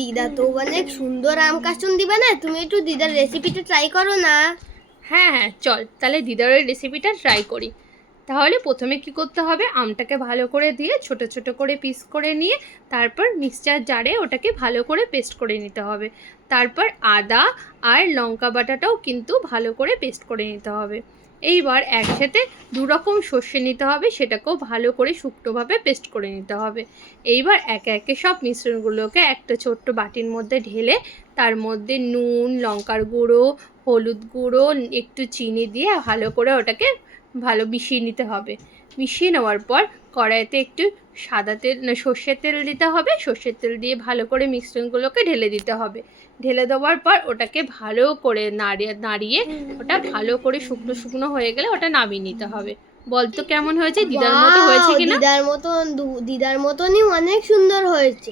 দিদা তো অনেক সুন্দর আম কাসুন দিবে না, তুমি একটু দিদার রেসিপিটা ট্রাই করো না। হ্যাঁ হ্যাঁ, চল তাহলে দিদার ওই রেসিপিটা ট্রাই করি। তাহলে প্রথমে কি করতে হবে, আমটাকে ভালো করে দিয়ে ছোট ছোট করে পিস করে নিয়ে তারপর মিক্সচার জারে ওটাকে ভালো করে পেস্ট করে নিতে হবে। তারপর আদা আর লঙ্কা বাটাটাও কিন্তু ভালো করে পেস্ট করে নিতে হবে। এইবার একসাথে দু রকম সর্ষে নিতে হবে, সেটাকেও ভালো করে শুকনোভাবে পেস্ট করে নিতে হবে। এইবার একে একে সব মিশ্রণগুলোকে একটা ছোট্ট বাটির মধ্যে ঢেলে তার মধ্যে নুন, লঙ্কার গুঁড়ো, হলুদ গুঁড়ো, একটু চিনি দিয়ে ভালো করে ওটাকে ভালো মিশিয়ে নিতে হবে। মিশিয়ে নেওয়ার পর কড়াইতে একটু সাদা তেল না সর্ষের তেল দিতে হবে, সর্ষের তেল দিয়ে ভালো করে মিশ্রণগুলোকে ঢেলে দিতে হবে। ঢেলে দেওয়ার পর ওটাকে ভালো করে নাড়িয়ে নাড়িয়ে ওটা ভালো করে শুকনো শুকনো হয়ে গেলে ওটা নামিয়ে নিতে হবে। বলতো কেমন হয়েছে, দিদার মতো হয়েছে কিনা? দিদার মতনই অনেক সুন্দর হয়েছে।